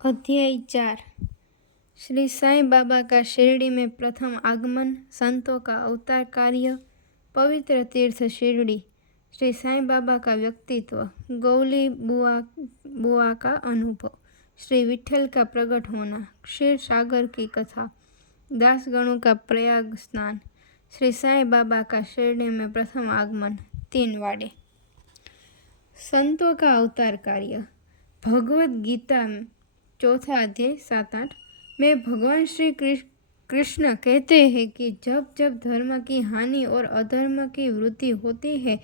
अध्याय 4। श्री साईं बाबा का शिरडी में प्रथम आगमन, संतों का अवतार कार्य, पवित्र तीर्थ शिरडी, श्री साईं बाबा का व्यक्तित्व, गौली बुआ का अनुभव, श्री विठल का प्रकट होना, क्षीर सागर की कथा, दासगणों का प्रयाग स्नान, श्री साईं बाबा का शिरडी में प्रथम आगमन, 3 वाड़े। संतों का अवतार कार्य। भगवद गीता चौथा अध्याय 7-8 में भगवान श्री कृष्ण कहते हैं कि जब जब धर्म की हानि और अधर्म की वृद्धि होती है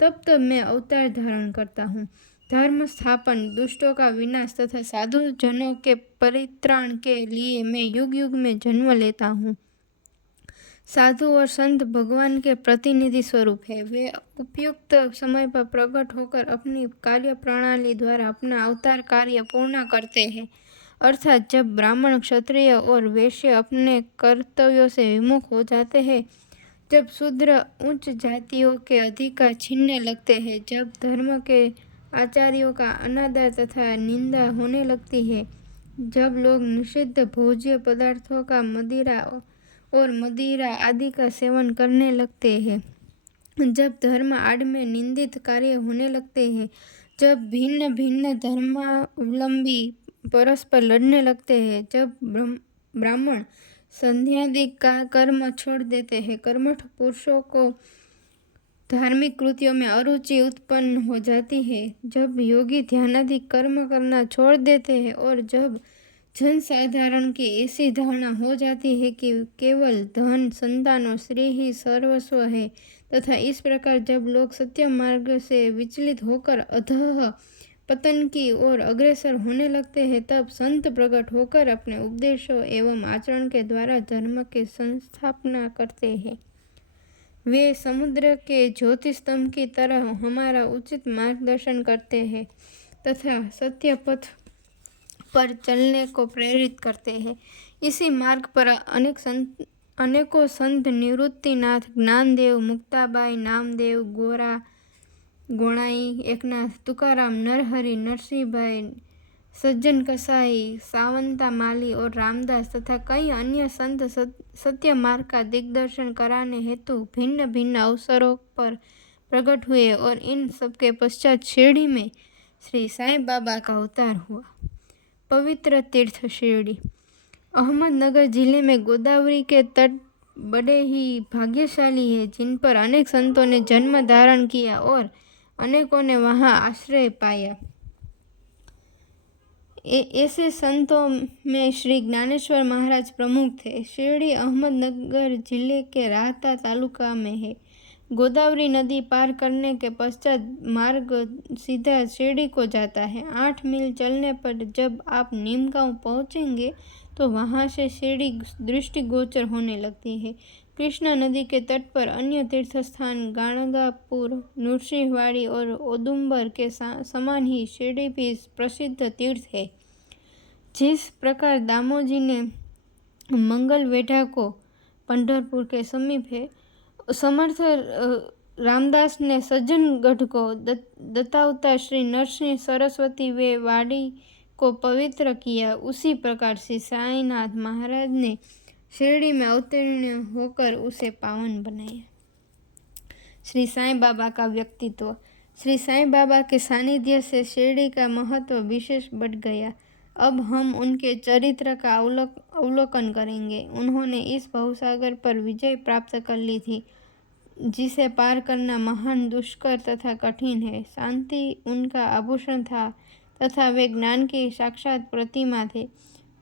तब तब मैं अवतार धारण करता हूँ। धर्म स्थापन, दुष्टों का विनाश तथा साधु जनों के परित्राण के लिए मैं युग युग में जन्म लेता हूँ। साधु और संत भगवान के प्रतिनिधि स्वरूप है। वे उपयुक्त समय पर प्रकट होकर अपनी कार्य प्रणाली द्वारा अपना अवतार कार्य पूर्ण करते हैं। अर्थात जब ब्राह्मण, क्षत्रिय और वैश्य अपने कर्तव्यों से विमुख हो जाते हैं, जब शूद्र उच्च जातियों के अधिकार छीनने लगते हैं, जब धर्म के आचार्यों का अनादर तथा निंदा होने लगती है, जब लोग निषिद्ध भोज्य पदार्थों का मदिरा आदि का सेवन करने लगते हैं, जब धर्म आड़ में निंदित कार्य होने लगते हैं, जब भिन्न भिन्न धर्मावलंबी परस्पर लड़ने लगते हैं, जब ब्राह्मण संध्यादिक का कर्म छोड़ देते हैं, कर्मठ पुरुषों को धार्मिक कृतियों में अरुचि उत्पन्न हो जाती है, जब योगी ध्यानादिक कर्म करना छोड़ देते हैं और जब जन साधारण की ऐसी धारणा हो जाती है कि केवल धन, संतान और स्त्री ही सर्वस्व है तथा इस प्रकार जब लोग सत्य मार्ग से विचलित होकर अधः पतन की ओर अग्रसर होने लगते हैं, तब संत प्रकट होकर अपने उपदेशों एवं आचरण के द्वारा धर्म की संस्थापना करते हैं। वे समुद्र के ज्योति स्तंभ की तरह हमारा उचित मार्गदर्शन करते हैं तथा सत्य पथ पर चलने को प्रेरित करते हैं। इसी मार्ग पर अनेकों संत निवृत्तिनाथ, ज्ञानदेव, मुक्ताबाई, नामदेव, गोणाई, एकनाथ, तुकाराम, नरहरि, नरसिंहभाई, सज्जन कसाई, सावंता माली और रामदास तथा कई अन्य संत सत्य मार्ग का दिग्दर्शन कराने हेतु भिन्न भिन्न अवसरों पर प्रकट हुए और इन सबके पश्चात शिरडी में श्री साईं बाबा का अवतार हुआ। पवित्र तीर्थ शिरडी। अहमदनगर जिले में गोदावरी के तट बड़े ही भाग्यशाली है, जिन पर अनेक संतों ने जन्म धारण किया और अनेकों ने वहां आश्रय पाया। ऐसे संतों में श्री ज्ञानेश्वर महाराज प्रमुख थे। शिरडी अहमदनगर जिले के राहता तालुका में है। गोदावरी नदी पार करने के पश्चात मार्ग सीधा शिरडी को जाता है। 8 मील चलने पर जब आप नीमगांव पहुंचेंगे तो वहां से शिरडी दृष्टिगोचर होने लगती है। कृष्णा नदी के तट पर अन्य तीर्थ स्थान गाणगापुर, नृसिंहवाड़ी और औदुंबर के समान ही शिरडी भी प्रसिद्ध तीर्थ है। जिस प्रकार दामोजी ने मंगल वेढ़ा को पंढरपुर के समीप है, समर्थ रामदास ने सज्जनगढ़ को, दत्तावतार श्री नरसिंह सरस्वती वे वाड़ी को पवित्र किया, उसी प्रकार श्री साईनाथ महाराज ने शिरडी में अवतीर्ण होकर उसे पावन बनाया। श्री साईं बाबा का व्यक्तित्व। श्री साईं बाबा के सानिध्य से शिरडी का महत्व विशेष बढ़ गया। अब हम उनके चरित्र का अवलोकन करेंगे। उन्होंने इस भवसागर पर विजय प्राप्त कर ली थी, जिसे पार करना महान दुष्कर तथा कठिन है। शांति उनका आभूषण था तथा वे ज्ञान की साक्षात प्रतिमा थे।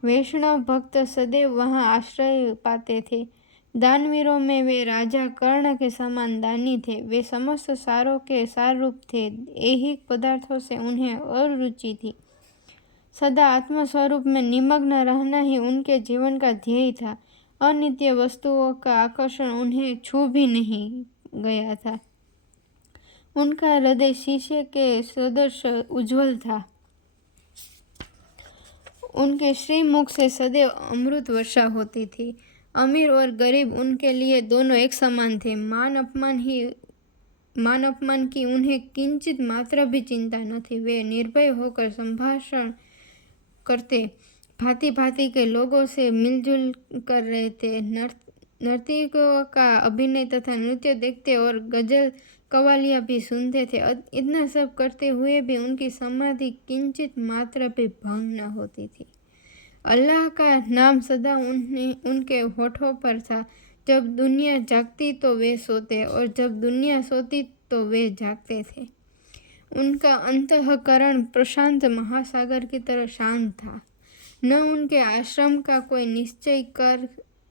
वैष्णव भक्त सदैव वहां आश्रय पाते थे। दानवीरों में वे राजा कर्ण के समान दानी थे। वे समस्त सारों के सार रूप थे। ऐहिक पदार्थों से उन्हें और रुचि थी। सदा आत्मस्वरूप में निमग्न रहना ही उनके जीवन का ध्येय था। अनित्य वस्तुओं का आकर्षण उन्हें छू भी नहीं गया था। उनका हृदय शीशे के सदृश उज्ज्वल था। उनके श्रीमुख से सदैव अमृत वर्षा होती थी। अमीर और गरीब उनके लिए दोनों एक समान थे। मान अपमान की उन्हें किंचित मात्र भी चिंता न थी। वे निर्भय होकर संभाषण करते, भांति भांति के लोगों से मिलजुल कर रहते, नर्तकियों का अभिनय तथा नृत्य देखते और गजल कवालियाँ भी सुनते थे। इतना सब करते हुए भी उनकी समाधि किंचित मात्र भी भंग न होती थी। अल्लाह का नाम सदा उनके होठों पर था। जब दुनिया जागती तो वे सोते और जब दुनिया सोती तो वे जागते थे। उनका अंतःकरण प्रशांत महासागर की तरह शांत था। न उनके आश्रम का कोई निश्चय कर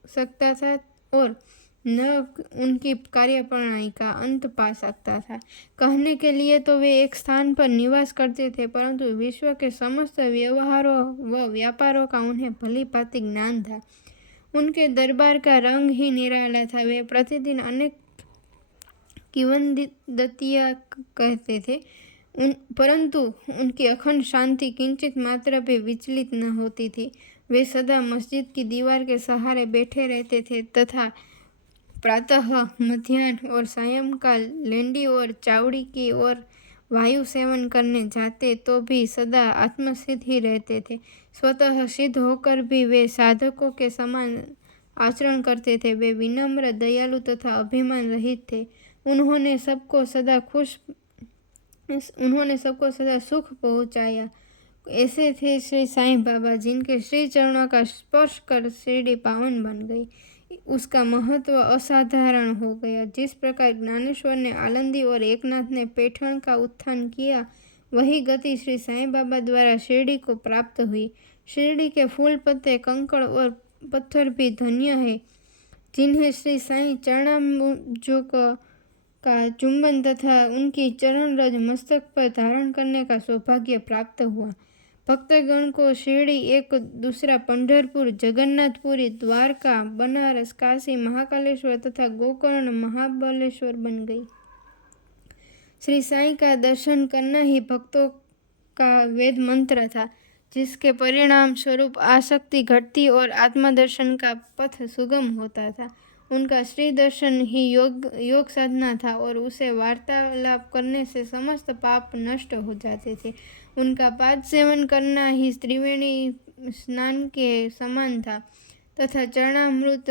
सकता था और न उनकी कार्यप्रणाली का अंत पा सकता था। कहने के लिए तो वे एक स्थान पर निवास करते थे, परंतु विश्व के समस्त व्यवहारों व व्यापारों का उन्हें भली भांति ज्ञान था। उनके दरबार का रंग ही निराला था। वे प्रतिदिन अनेक किंवदंतियां कहते थे, परंतु उनकी अखंड शांति किंचित मात्र भी विचलित न होती थी। वे सदा मस्जिद की दीवार के सहारे बैठे रहते थे तथा प्रातः, मध्याह्न और सायंकाल लेंडी और चावड़ी की ओर वायु सेवन करने जाते तो भी सदा आत्मसिद्ध ही रहते थे। स्वतः सिद्ध होकर भी वे साधकों के समान आचरण करते थे। वे विनम्र, दयालु तथा अभिमान रहित थे। उन्होंने सबको सदा सुख पहुँचाया। ऐसे थे श्री साईं बाबा, जिनके श्री चरणों का स्पर्श कर शिरडी पावन बन गई। उसका महत्व असाधारण हो गया। जिस प्रकार ज्ञानेश्वर ने आलंदी और एकनाथ ने पैठण का उत्थान किया, वही गति श्री साईं बाबा द्वारा शिरडी को प्राप्त हुई। शिरडी के फूल, पत्ते, कंकड़ और पत्थर भी धन्य है, जिन्हें श्री साईं चरणाम्बुजों का चुंबन तथा उनकी चरण रज मस्तक पर धारण करने का सौभाग्य प्राप्त हुआ। भक्तगण को शिरडी एक दूसरा पंढरपुर, जगन्नाथपुरी, द्वारका, बनारस, काशी, महाकालेश्वर तथा गोकर्ण महाबलेश्वर बन गई। श्री साईं का दर्शन करना ही भक्तों का वेद मंत्र था, जिसके परिणाम स्वरूप आसक्ति घटती और आत्मदर्शन का पथ सुगम होता था। उनका श्री दर्शन ही योग साधना था और उसे वार्तालाप करने से समस्त पाप नष्ट हो जाते थे। उनका पाद सेवन करना ही त्रिवेणी स्नान के समान था तथा चरणामृत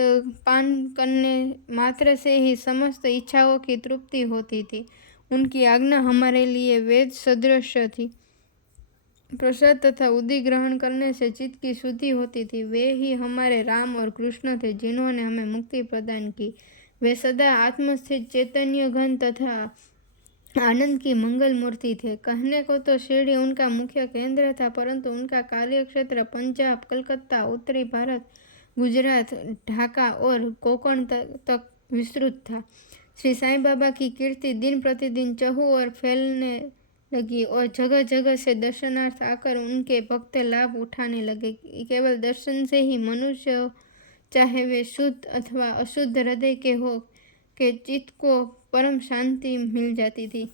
पान करने मात्र से ही समस्त इच्छाओं की तृप्ति होती थी। उनकी आज्ञा हमारे लिए वेद सदृश थी। प्रसाद तथा उदी ग्रहण करने से चित्त की शुद्धि होती थी। वे ही हमारे राम और कृष्ण थे, जिन्होंने हमें मुक्ति प्रदान की। वे सदा आत्मस्थित चैतन्य घन तथा आनंद की मंगल मूर्ति थे। कहने को तो शिरडी उनका मुख्य केंद्र था, परंतु उनका कार्यक्षेत्र पंजाब, कलकत्ता, उत्तरी भारत, गुजरात, ढाका और कोंकण तक विस्तृत था। श्री साईं बाबा की कीर्ति दिन प्रतिदिन चहु और फैलने लगी और जगह जगह से दर्शनार्थ आकर उनके भक्त लाभ उठाने लगे। केवल दर्शन से ही मनुष्य, चाहे वे शुद्ध अथवा अशुद्ध हृदय के हो, के चित्त को परम शांति मिल जाती थी।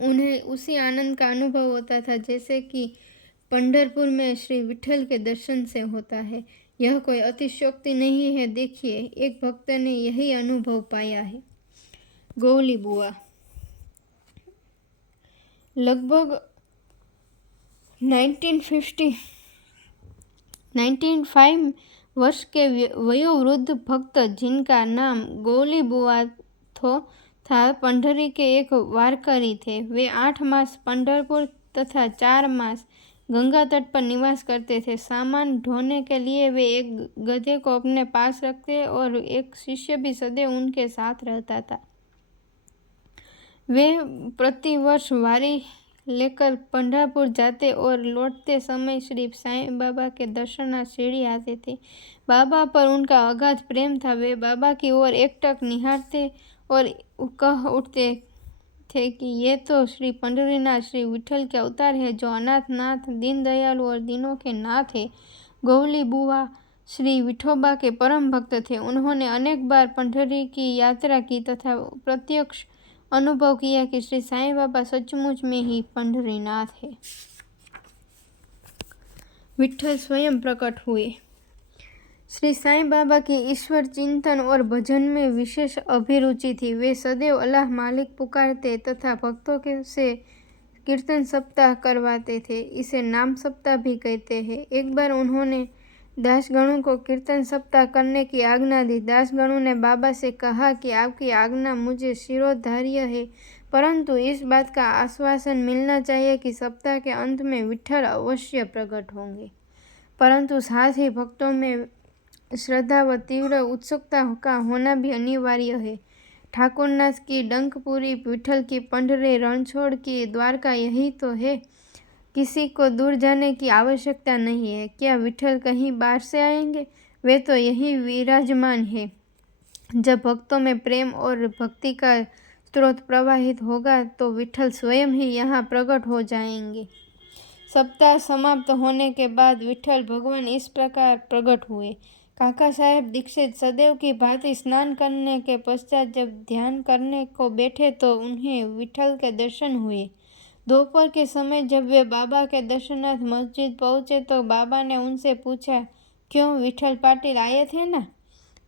उन्हें उसी आनंद का अनुभव होता था जैसे कि पंढरपुर में श्री विठल के दर्शन से होता है। यह कोई अतिशयोक्ति नहीं है। देखिए, एक भक्त ने यही अनुभव पाया है। गौली बुआ लगभग 1905 वर्ष के वयोवृद्ध भक्त, जिनका नाम गौली बुआ था, पंढरी के एक वारकरी थे। वे 8 मास पंढरपुर तथा 4 मास गंगा तट पर निवास करते थे। सामान ढोने के लिए वे एक गधे को अपने पास रखते और एक शिष्य भी सदैव उनके साथ रहता था। वे प्रतिवर्ष वारी लेकर पंढरपुर जाते और लौटते समय श्री साईं बाबा के दर्शनार्थ शिरडी आते थे। बाबा पर उनका अगाध प्रेम था। वे बाबा की ओर एकटक निहारते और कह उठते थे कि ये तो श्री पंढरीनाथ, श्री विठल के अवतार है, जो अनाथ नाथ, दीन दयालु और दीनों के नाथ है। गौली बुआ श्री विठोबा के परम भक्त थे। उन्होंने अनेक बार पंढरी की यात्रा की तथा प्रत्यक्ष अनुभव किया कि श्री साईं बाबा सचमुच में ही पंढरीनाथ है। विठल स्वयं प्रकट हुए। श्री साईं बाबा की ईश्वर चिंतन और भजन में विशेष अभिरुचि थी। वे सदैव अल्लाह मालिक पुकारते तथा भक्तों कीर्तन सप्ताह करवाते थे। इसे नाम सप्ताह भी कहते हैं। एक बार उन्होंने दासगणों को कीर्तन सप्ताह करने की आज्ञा दी। दासगणों ने बाबा से कहा कि आपकी आज्ञा मुझे शिरोधार्य है, परंतु इस बात का आश्वासन मिलना चाहिए कि सप्ताह के अंत में विठ्ठल अवश्य प्रकट होंगे। परंतु साथ ही भक्तों में श्रद्धा व तीव्र उत्सुकता का होना भी अनिवार्य है। ठाकुरनाथ की डंकपुरी, विठ्ठल की पंडरे, रणछोड़ की द्वारका, यही तो है। किसी को दूर जाने की आवश्यकता नहीं है। क्या विठ्ठल कहीं बाहर से आएंगे? वे तो यही विराजमान है। जब भक्तों में प्रेम और भक्ति का स्रोत प्रवाहित होगा तो विठ्ठल स्वयं ही यहाँ प्रकट हो जाएंगे। सप्ताह समाप्त होने के बाद विठ्ठल भगवान इस प्रकार प्रकट हुए। काका साहेब दीक्षित सदैव की भांति स्नान करने के पश्चात जब ध्यान करने को बैठे तो उन्हें विठ्ठल के दर्शन हुए। दोपहर के समय जब वे बाबा के दर्शनार्थ मस्जिद पहुंचे तो बाबा ने उनसे पूछा, क्यों विठ्ठल पाटिल आए थे ना?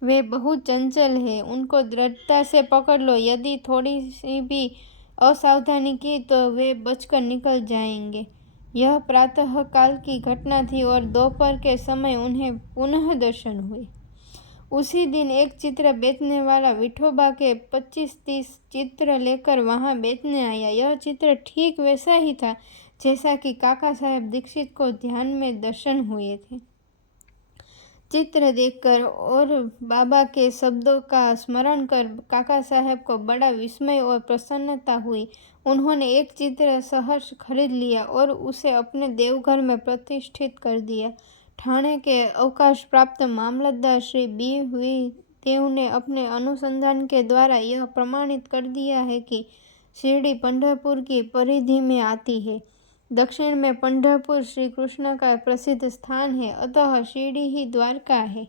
वे बहुत चंचल है, उनको दृढ़ता से पकड़ लो। यदि थोड़ी सी भी असावधानी की तो वे बचकर निकल जाएंगे। यह प्रातः काल की घटना थी और दोपहर के समय उन्हें पुनः दर्शन हुए। उसी दिन एक चित्र बेचने वाला विठोबा के 25-30 चित्र लेकर वहां बेचने आया। यह चित्र ठीक वैसा ही था जैसा कि काका साहेब दीक्षित को ध्यान में दर्शन हुए थे। चित्र देखकर और बाबा के शब्दों का स्मरण कर काका साहेब को बड़ा विस्मय और प्रसन्नता हुई। उन्होंने एक चित्र सहर्ष खरीद लिया और उसे अपने देवघर में प्रतिष्ठित कर दिया। ठाणे के अवकाश प्राप्त मामलतदार श्री बी वी देव ने अपने अनुसंधान के द्वारा यह प्रमाणित कर दिया है कि शिरडी पंढरपुर की परिधि में आती है। दक्षिण में पंढरपुर श्री कृष्ण का प्रसिद्ध स्थान है, अतः शिरडी ही द्वारका है।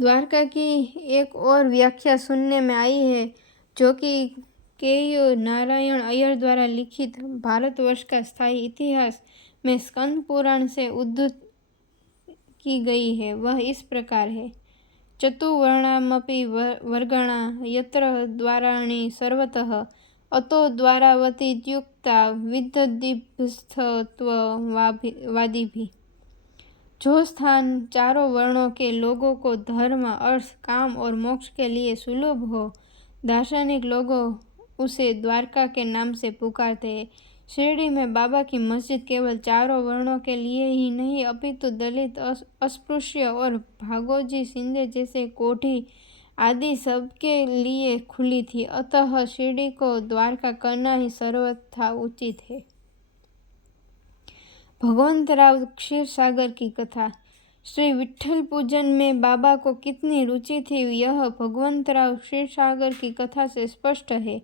द्वारका की एक और व्याख्या सुनने में आई है, जो कि के नारायण अय्यर द्वारा लिखित भारतवर्ष का स्थायी इतिहास में स्कंद पुराण से उद्धृत की गई है। वह इस प्रकार है, चतुर्वर्णामपि वर्गणा यत्र द्वाराणि सर्वतः अतो द्वारावतीत्युक्ता विदधिस्थत्ववादिभिः। जो स्थान चारों वर्णों के लोगों को धर्म, अर्थ, काम और मोक्ष के लिए सुलभ हो, दार्शनिक लोगों उसे द्वारका के नाम से पुकारते हैं। शिरडी में बाबा की मस्जिद केवल चारों वर्णों के लिए ही नहीं अपितु दलित, अस्पृश्य और भागोजी शिंदे जैसे कोढ़ी आदि सबके लिए खुली थी। अतः शिरडी को द्वारका करना ही सर्वथा उचित है। भगवंतराव क्षीरसागर की कथा। श्री विठ्ठल पूजन में बाबा को कितनी रुचि थी यह भगवंतराव क्षीरसागर की कथा से स्पष्ट है।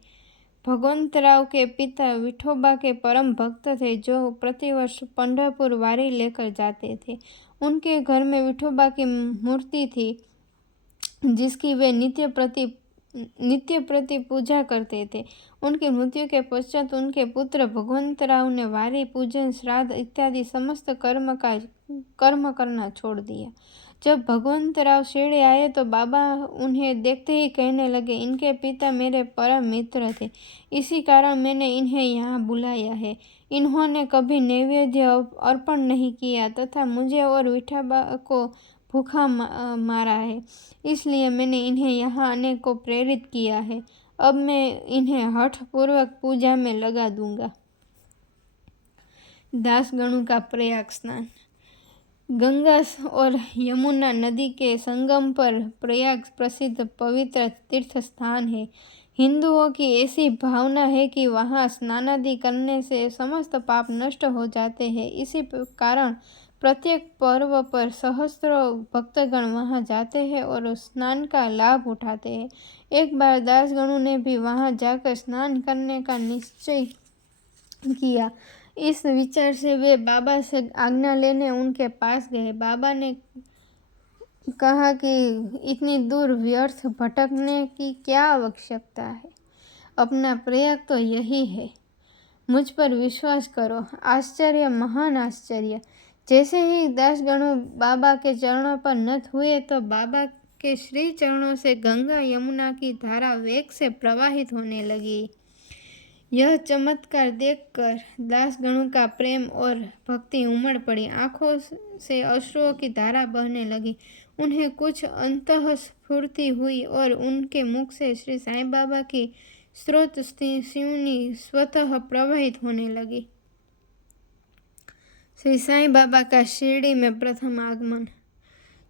भगवंतराव के पिता विठोबा के परम भक्त थे, जो प्रतिवर्ष पंढरपुर वारी लेकर जाते थे। उनके घर में विठोबा की मूर्ति थी, जिसकी वे नित्य प्रति पूजा करते थे। उनकी मृत्यु के पश्चात उनके पुत्र भगवंतराव ने वारी, पूजन, श्राद्ध इत्यादि समस्त कर्म करना छोड़ दिया। जब भगवंतराव शिरडी आए तो बाबा उन्हें देखते ही कहने लगे, इनके पिता मेरे परम मित्र थे, इसी कारण मैंने इन्हें यहाँ बुलाया है। इन्होंने कभी नैवेद्य अर्पण नहीं किया तथा मुझे और विठोबा को भूखा मारा है, इसलिए मैंने इन्हें यहाँ आने को प्रेरित किया है। अब मैं इन्हें हठपूर्वक पूजा में लगा दूंगा। दासगणों का प्रयाग स्नान। गंगा और यमुना नदी के संगम पर प्रयाग प्रसिद्ध पवित्र तीर्थ स्थान है। हिंदुओं की ऐसी भावना है कि वहाँ स्नानादि करने से समस्त पाप नष्ट हो जाते हैं। इसी कारण प्रत्येक पर्व पर सहस्त्रों भक्तगण वहां जाते हैं और स्नान का लाभ उठाते हैं। एक बार दासगणों ने भी वहां जाकर स्नान करने का निश्चय किया। इस विचार से वे बाबा से आज्ञा लेने उनके पास गए। बाबा ने कहा कि इतनी दूर व्यर्थ भटकने की क्या आवश्यकता है, अपना प्रयाग तो यही है, मुझ पर विश्वास करो। आश्चर्य, महान आश्चर्य। जैसे ही दासगणों बाबा के चरणों पर नत हुए तो बाबा के श्री चरणों से गंगा यमुना की धारा वेग से प्रवाहित होने लगी। यह चमत्कार देखकर दासगणों का प्रेम और भक्ति उमड़ पड़ी। आंखों से अश्रुओं की धारा बहने लगी। उन्हें कुछ अंतःस्फूर्ति हुई और उनके मुख से श्री साईं बाबा की स्रोत शिवनी स्वतः प्रवाहित होने लगी। श्री साईं बाबा का शिरडी में प्रथम आगमन।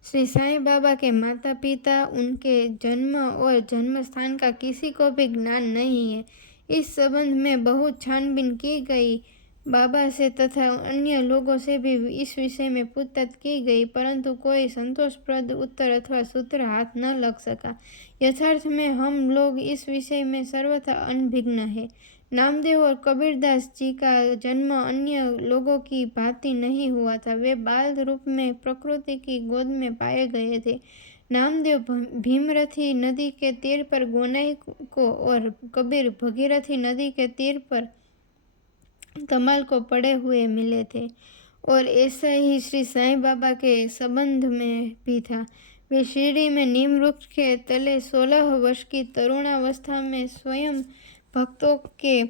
श्री साईं बाबा के माता पिता, उनके जन्म और जन्म स्थान का किसी को भी ज्ञान नहीं है। इस संबंध में बहुत छानबीन की गई। बाबा से तथा अन्य लोगों से भी इस विषय में पूछताछ की गई, परंतु कोई संतोषप्रद उत्तर अथवा सूत्र हाथ न लग सका। यथार्थ में हम लोग इस विषय में सर्वथा अनभिज्ञ हैं। नामदेव और कबीरदास जी का जन्म अन्य लोगों की भांति नहीं हुआ था। वे बाल रूप में प्रकृति की गोद में पाए गए थे। नामदेव भीमरथी नदी के तीर पर गोनाई को और कबीर भगीरथी नदी के तीर पर तमाल को पड़े हुए मिले थे। और ऐसा ही श्री साईं बाबा के संबंध में भी था। वे शिरडी में नीम वृक्ष के तले 16 वर्ष की तरुणावस्था में स्वयं भक्तों के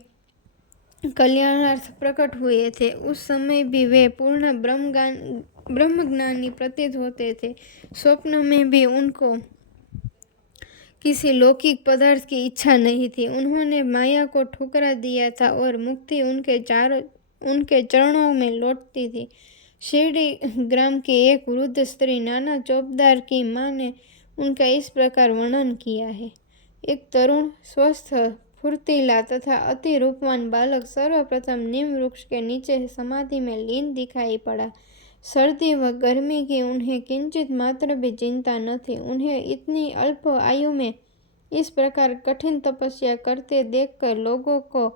कल्याणार्थ प्रकट हुए थे। उस समय भी वे पूर्ण ब्रह्मज्ञानी प्रतीत होते थे। स्वप्न में भी उनको किसी लौकिक पदार्थ की इच्छा नहीं थी। उन्होंने माया को ठुकरा दिया था और मुक्ति उनके चरणों में लौटती थी। शिरडी ग्राम की एक वृद्ध स्त्री नाना चौबदार की माँ ने उनका इस प्रकार वर्णन किया है। एक तरुण, स्वस्थ, फुर्तीला तथा अति रूपवान बालक सर्वप्रथम नीम वृक्ष के नीचे समाधि में लीन दिखाई पड़ा। सर्दी व गर्मी की उन्हें किंचित मात्र भी चिंता न थी। उन्हें इतनी अल्प आयु में इस प्रकार कठिन तपस्या करते देखकर लोगों को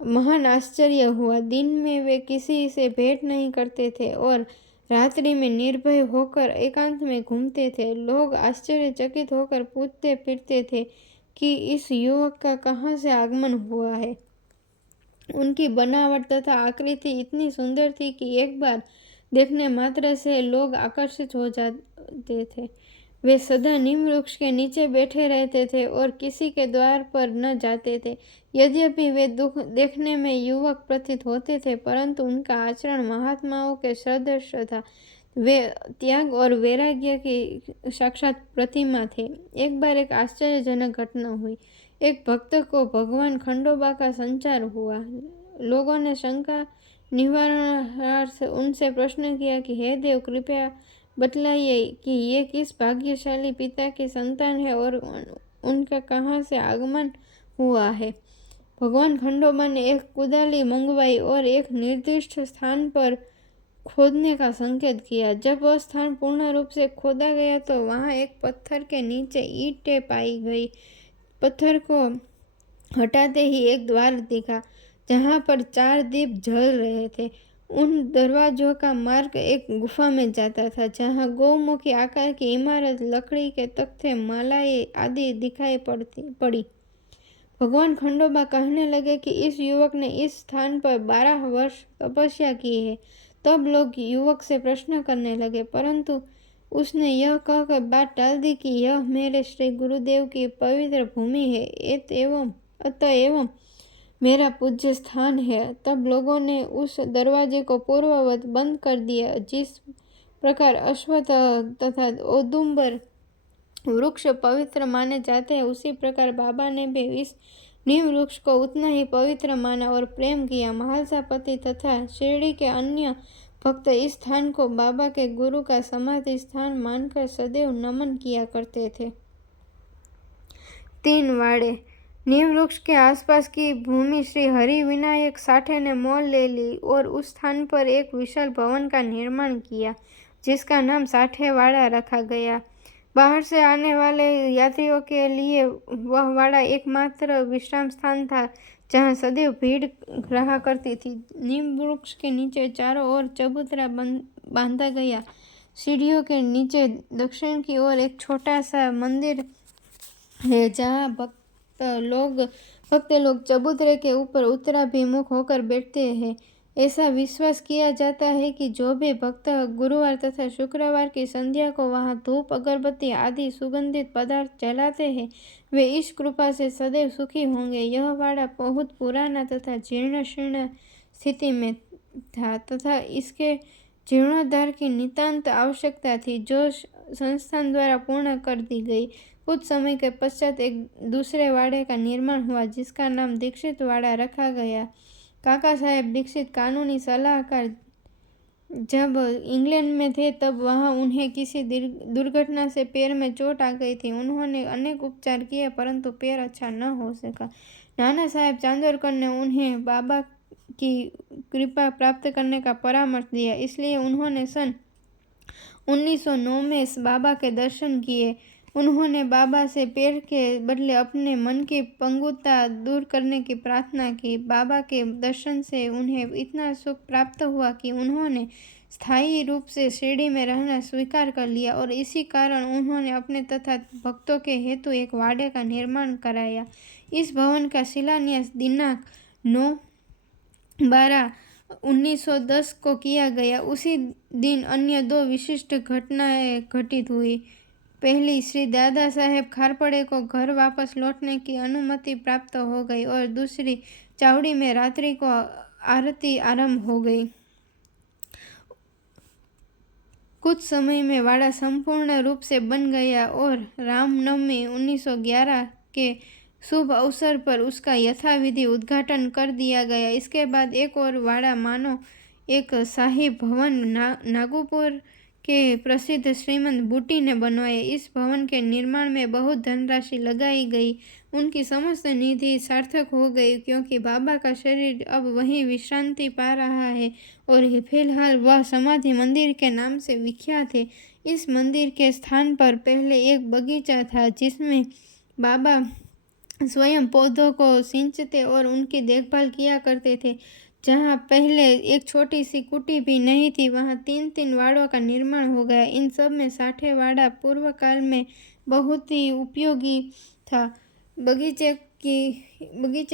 महान आश्चर्य हुआ। दिन में वे किसी से भेंट नहीं करते थे और रात्रि में निर्भय होकर एकांत में घूमते थे। लोग आश्चर्यचकित होकर पूछते फिरते थे कि इस युवक का कहाँ से आगमन हुआ है। उनकी बनावट तथा आकृति इतनी सुंदर थी कि एक बार देखने मात्र से लोग आकर्षित हो जाते थे। वे सदा नीम वृक्ष के नीचे बैठे रहते थे और किसी के द्वार पर न जाते थे। यद्यपि वे देखने में युवक प्रतीत होते थे, परंतु उनका आचरण महात्माओं के सदृश था। वे त्याग और वैराग्य की साक्षात प्रतिमा थे। एक बार एक आश्चर्यजनक घटना हुई। एक भक्त को भगवान खंडोबा का संचार हुआ। लोगों ने शंका निवारणार्थ उनसे प्रश्न किया कि हे देव, कृपया बतलाइए कि ये किस भाग्यशाली पिता की संतान है और उनका कहाँ से आगमन हुआ है। भगवान खंडोबा ने एक कुदाली मंगवाई और एक निर्दिष्ट स्थान पर खोदने का संकेत किया। जब वह स्थान पूर्ण रूप से खोदा गया तो वहाँ एक पत्थर के नीचे ईंटें पाई गई। पत्थर को हटाते ही एक द्वार दिखा जहाँ पर 4 दीप जल रहे थे। उन दरवाजों का मार्ग एक गुफा में जाता था, जहाँ गौमुखी आकार की इमारत, लकड़ी के तख्ते, मालाएं आदि दिखाई पड़ी। भगवान खंडोबा कहने लगे कि इस युवक ने इस स्थान पर 12 वर्ष तपस्या की है। तब लोग युवक से प्रश्न करने लगे, परंतु उसने यह कहकर बात टाल दी कि यह मेरे श्री गुरुदेव की पवित्र भूमि है, अतएव मेरा पूज्य स्थान है। तब लोगों ने उस दरवाजे को पूर्ववत बंद कर दिया। जिस प्रकार अश्वत्थ तथा औदुंबर वृक्ष पवित्र माने जाते हैं, उसी प्रकार बाबा ने भी इस नीम वृक्ष को उतना ही पवित्र माना और प्रेम किया। महालसापति तथा शिरडी के अन्य भक्त इस स्थान को बाबा के गुरु का समाधि स्थान मानकर सदैव नमन किया करते थे। 3 वाड़े। नीम वृक्ष के आसपास की भूमि श्री हरि विनायक साठे ने मोल ले ली और उस स्थान पर एक विशाल भवन का निर्माण किया, जिसका नाम साठेवाड़ा रखा गया। बाहर से आने वाले यात्रियों के लिए वह वाड़ा एकमात्र विश्राम स्थान था, जहाँ सदैव भीड़ रहा करती थी। नीम वृक्ष के नीचे चारों ओर चबूतरा बांधा गया। सीढ़ियों के नीचे दक्षिण की ओर एक छोटा सा मंदिर है, जहाँ भक्त लोग चबूतरे के ऊपर उत्तराभिमुख होकर बैठते हैं। ऐसा विश्वास किया जाता है कि जो भी भक्त गुरुवार तथा शुक्रवार की संध्या को वहां धूप, अगरबत्ती आदि सुगंधित पदार्थ जलाते हैं, वे इस कृपा से सदैव सुखी होंगे। यह वाड़ा बहुत पुराना तथा जीर्ण शीर्ण स्थिति में था तथा इसके जीर्णोद्धार की नितांत आवश्यकता थी, जो संस्थान द्वारा पूर्ण कर दी गई। कुछ समय के पश्चात एक दूसरे वाड़े का निर्माण हुआ, जिसका नाम दीक्षित वाड़ा रखा गया। काका साहेब दीक्षित कानूनी सलाहकार जब इंग्लैंड में थे, तब वहां उन्हें किसी दुर्घटना से पैर में चोट आ गई थी। उन्होंने अनेक उपचार किए, परंतु पैर अच्छा न हो सका। नाना साहेब चांदोरकर ने उन्हें बाबा की कृपा प्राप्त करने का परामर्श दिया, इसलिए उन्होंने सन 1909 में बाबा के दर्शन किए। उन्होंने बाबा से पैर के बदले अपने मन की पंगुता दूर करने की प्रार्थना की। बाबा के दर्शन से उन्हें इतना सुख प्राप्त हुआ कि उन्होंने स्थायी रूप से शिरडी में रहना स्वीकार कर लिया और इसी कारण उन्होंने अपने तथा भक्तों के हेतु एक वाड़े का निर्माण कराया। इस भवन का शिलान्यास दिनांक 9/12/1910 को किया गया। उसी दिन अन्य दो विशिष्ट घटनाएं घटित हुई। पहली, श्री दादा साहेब खारपड़े को घर वापस लौटने की अनुमति प्राप्त हो गई और दूसरी, चावड़ी में रात्रि को आरती आरंभ हो गई। कुछ समय में वाड़ा संपूर्ण रूप से बन गया और रामनवमी 1911 के शुभ अवसर पर उसका यथाविधि उद्घाटन कर दिया गया। इसके बाद एक और वाड़ा मानो एक शाही भवन नागपुर के प्रसिद्ध श्रीमंत बूटी ने बनवाया। इस भवन के निर्माण में बहुत धनराशि लगाई गई। उनकी समस्त निधि सार्थक हो गई, क्योंकि बाबा का शरीर अब वहीं विश्रांति पा रहा है और फिलहाल वह समाधि मंदिर के नाम से विख्यात है। इस मंदिर के स्थान पर पहले एक बगीचा था, जिसमें बाबा स्वयं पौधों को सींचते और उनकी देखभाल किया करते थे। जहाँ पहले एक छोटी सी कुटी भी नहीं थी, वहाँ 3-3 वाड़ों का निर्माण हो गया। इन सब में 60 वाड़ा पूर्व काल में बहुत ही उपयोगी था। बगीचे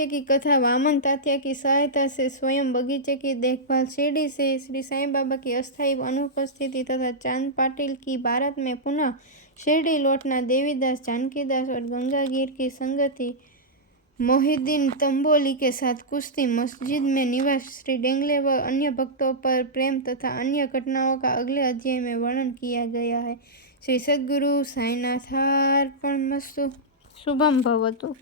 की कथा वामन तात्या की सहायता से स्वयं बगीचे की देखभाल, शिरडी से श्री साईं बाबा की अस्थायी अनुपस्थिति तथा चांद पाटिल की भारत में पुनः शिरडी लौटना, देवीदास, जानकीदास और गंगागीर की संगति, मोहिद्दीन तंबोली के साथ कुश्ती, मस्जिद में निवास, श्री डेंगले व अन्य भक्तों पर प्रेम तथा अन्य घटनाओं का अगले अध्याय में वर्णन किया गया है। श्री सद्गुरु साईनाथार्पणमस्तु। शुभम भवतु।